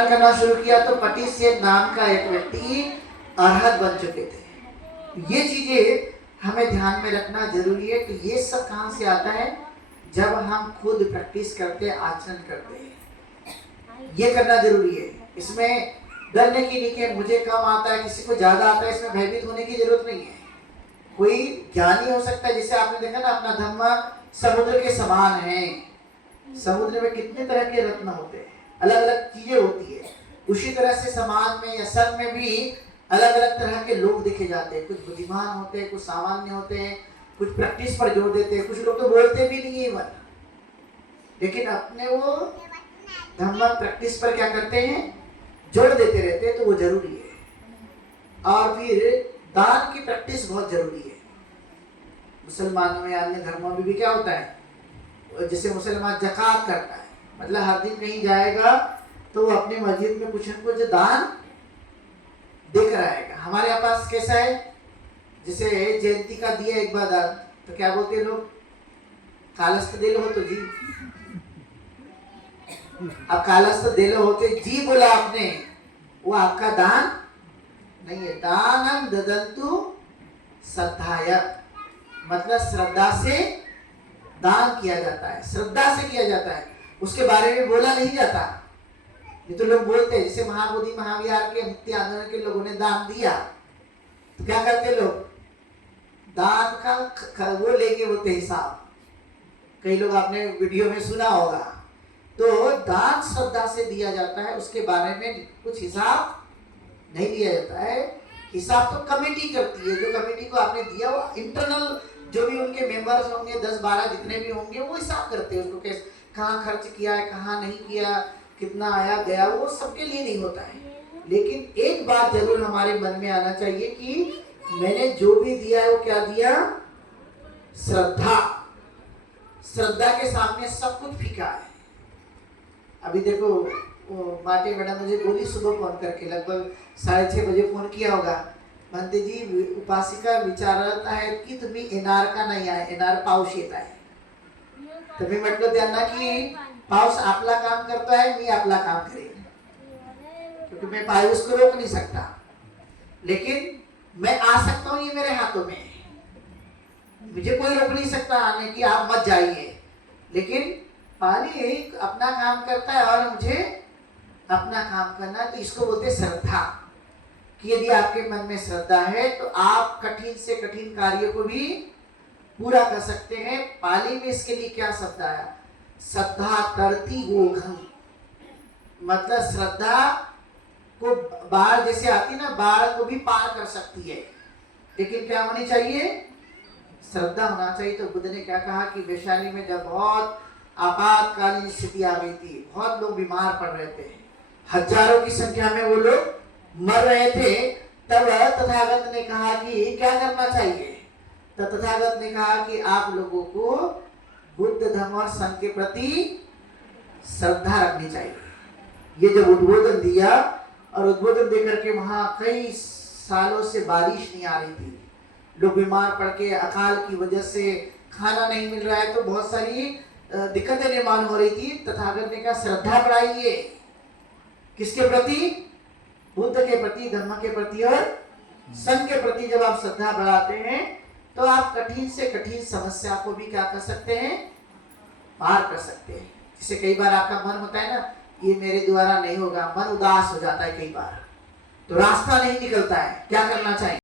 करना शुरू किया तो पटिस्य नाम का एक व्यक्ति अरहत बन चुके थे। ये चीजें हमें ध्यान में रखना जरूरी है कि ये सब कहां से आता है, जब हम खुद प्रैक्टिस करते आचरण करते हैं। ये करना जरूरी है। इसमें डरने की नहीं कि मुझे कम आता है, किसी को ज्यादा आता है, इसमें भयभीत होने की जरूरत नहीं है। कोई ज्ञानी हो सकता है, जैसे आपने देखा ना, अपना धम्म समुद्र के समान है। समुद्र में कितने तरह के रत्न होते हैं, अलग अलग चीजें होती है। उसी तरह से समाज में या संघ में भी अलग अलग तरह के लोग देखे जाते हैं। कुछ बुद्धिमान होते हैं, कुछ सामान्य होते हैं, कुछ प्रैक्टिस पर जोर देते हैं, कुछ लोग तो बोलते भी नहीं है, लेकिन अपने वो धम्म प्रैक्टिस पर क्या करते हैं, जोर देते रहते हैं। तो वो जरूरी है। और फिर दान की प्रैक्टिस बहुत जरूरी है। मुसलमानों में, अन्य धर्मों में भी क्या होता है, जैसे मुसलमान ज़कात करता है, मतलब हर दिन कहीं जाएगा तो वो अपने मस्जिद में कुछ न कुछ दान देकर आएगा। हमारे यहाँ पास कैसा है, जैसे जयंती का दिया एक बार दान, तो क्या बोलते हैं लोग, कालस्त दे लो हो तो जी। अब कालस्त दे लो होते जी बोला आपने, वो आपका दान नहीं है। दानम ददंतु श्रद्धाय, मतलब श्रद्धा से दान किया जाता है, श्रद्धा से किया जाता है, उसके बारे में बोला नहीं जाता। ये तो लोग बोलते हैं, जैसे महाबोधि महाविहार के मुक्ति आंदोलन के लोगों ने दान दिया, तो क्या करते लोग, दान का वो लेके बोलते हिसाब। कई लोग आपने वीडियो में सुना होगा। तो दान श्रद्धा से दिया जाता है, उसके बारे में कुछ हिसाब नहीं दिया जाता है। हिसाब तो कमेटी करती है। जो कमेटी को आपने दिया वो इंटरनल, जो भी उनके मेंबर्स होंगे 10-12 जितने भी होंगे, वो हिसाब करते हैं उसको, कैसे कहाँ खर्च किया है, कहाँ नहीं किया, कितना आया गया, वो सबके लिए नहीं होता है। लेकिन एक बात जरूर हमारे मन में आना चाहिए कि मैंने जो भी दिया है वो क्या दिया, श्रद्धा। श्रद्धा के सामने सब कुछ फीका है। अभी देखो, माटे मैडम मुझे बोली सुबह फोन करके, लगभग 6:30 बजे फोन किया होगा, म्हणते जी उपासिका विचारत आहेत की तुम्ही येणार का नाही आहे, येणार पाऊस येत आहे। तर मी म्हटलं त्यांना की पाऊस आपला काम करता है, मैं अपना काम करें, क्योंकि मैं पाऊस को रोक नहीं सकता, लेकिन मैं आ सकता हूँ, ये मेरे हाथों में है। मुझे कोई रोक नहीं सकता आने की, आप मत जाइए। लेकिन पानी यही अपना काम करता है और मुझे अपना काम करना है। तो इसको बोलते श्रद्धा, कि यदि आपके मन में श्रद्धा है तो आप कठिन से कठिन कार्य को भी पूरा कर सकते हैं। पाली में इसके लिए क्या शब्द आया, श्रद्धा तरती गोघम, मतलब श्रद्धा को बाढ़ जैसे आती ना, बाढ़ को भी पार कर सकती है। लेकिन क्या होनी चाहिए, श्रद्धा होना चाहिए। तो बुद्ध ने क्या कहा कि वैशाली में जब बहुत आपातकालीन स्थिति आ गई थी, बहुत लोग बीमार पड़ रहे थे, हजारों की संख्या में वो लोग मर रहे थे, तब तथागत ने कहा कि क्या करना चाहिए। तो तथागत ने कहा कि आप लोगों को बुद्ध धर्म और संघ के प्रति श्रद्धा रखनी चाहिए। ये जब उद्बोधन दिया, और उद्बोधन देकर के वहां कई सालों से बारिश नहीं आ रही थी, लोग बीमार पड़ के अकाल की वजह से खाना नहीं मिल रहा है, तो बहुत सारी दिक्कतें निर्माण हो रही थी। तथागत ने कहा श्रद्धा बढ़ाइए, किसके प्रति, बुद्ध के प्रति, धर्म के प्रति और संघ के प्रति। जब आप श्रद्धा बढ़ाते हैं तो आप कठिन से कठिन समस्या को भी क्या कर सकते हैं, पार कर सकते हैं। जैसे कई बार आपका मन होता है ना, ये मेरे द्वारा नहीं होगा, मन उदास हो जाता है कई बार, तो रास्ता नहीं निकलता है, क्या करना चाहिए।